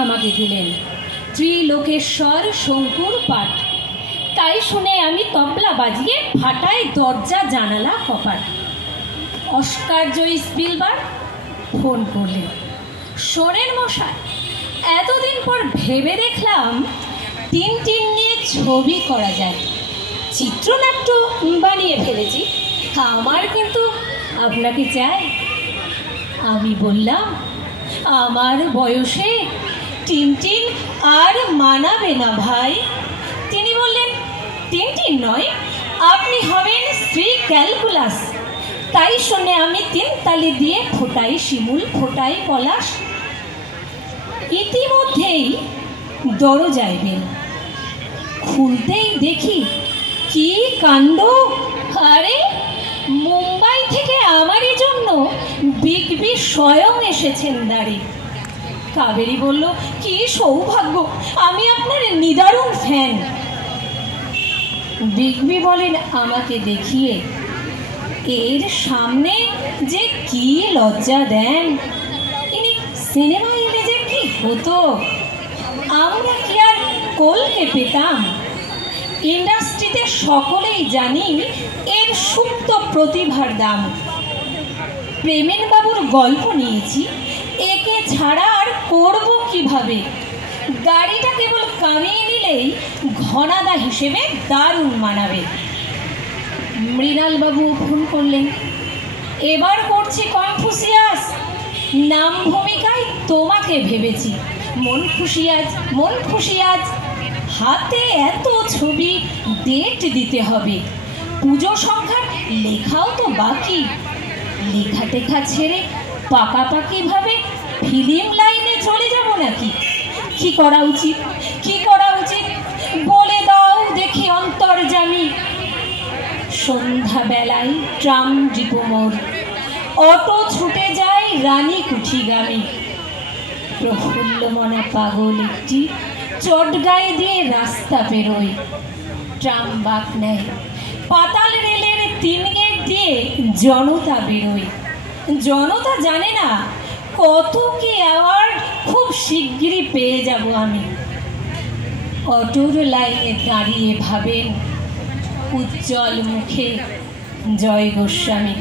আমাকে দিলেন ত্রিলোকেশ্বর শঙ্কুর পাঠ। তাই শুনে আমি তবলা বাজিয়ে ফাটায় দরজা জানালা কপাট। অস্কার জয়ী স্পিলবার্গ ফোন করলেন, শোনেন মশাই, এতদিন পর ভেবে দেখলাম টিনটিন নিয়ে ছবি করা যায়। চিত্রনাট্য বানিয়ে ফেলেছি, আমার কিন্তু আপনাকে চাই। আমি বললাম, আমার বয়সে টিনটিন আর মানাবে না ভাই। তিনি বললেন, টিনটিন নয়, আপনি হবেন শ্রী ক্যালকুলাস। তাই শুনে আমি 3 তালি দিয়ে ফোটাই শিমুল, ফোটাই পলাশ। ইতিমধ্যেই দরজায় বেল, খুলতেই দেখি কি কাণ্ড! আরে মুম্বাই থেকে আমারই জন্য বিগ বি স্বয়ং এসেছেন দাঁড়িয়ে। কাবেরী বলল, কি সৌভাগ্য, আমি আপনার নিদারুণ ফ্যান। বিগ বি বলেন আমাকে দেখিয়ে, এর সামনে যে কি লজ্জা দেন, ইনি সিনেমা এলে যে কি হতো, আমরা কি আর কলকে পেতাম। ইন্ডাস্ট্রিতে সকলেই জানি এর সুপ্ত প্রতিভার দাম। প্রেমেন বাবুর গল্প নিয়েছি, একে ছাড়া আর করব কিভাবে। গাড়িটা কেবল কামিয়ে নিলেই ঘনাদা হিসেবে দারুণ মানাবে। মৃণাল বাবু ফোন করলেন, এবার করছি কনফুসিয়াস, নাম ভূমিকায় তোমাকে ভেবেছি। মন খুশি আজ, মন খুশি আজ। হাতে এত ছবি, ডেট দিতে হবে। পুজো সংখ্যার লেখাও তো বাকি। লেখা টেখা ছেড়ে পাকাপাকি ভাবে ফিল্ম লাইনে চলে যাব নাকি? কি করা উচিত, কি করা উচিত বলে দাও দেখি অন্তর্যামী। সন্ধ্যাবেলায় ট্রাম ডিপো মোড়, অটো ছুটে যায় রানীকুঠিগামী। প্রফুল্ল মনা পাগল একটি চট গায়ে দিয়ে রাস্তা পেরোয়। ট্রাম বাঁক নেয়, পাতাল রেলের 3 গেট দিয়ে জনতা বেরোয়। জনতা জানে না কত কি অ্যাওয়ার্ড খুব শিগগিরই পেয়ে যাব আমি। অটোর লাইনে দাঁড়িয়ে ভাবেন উজ্জ্বল মুখে জয় গোস্বামী।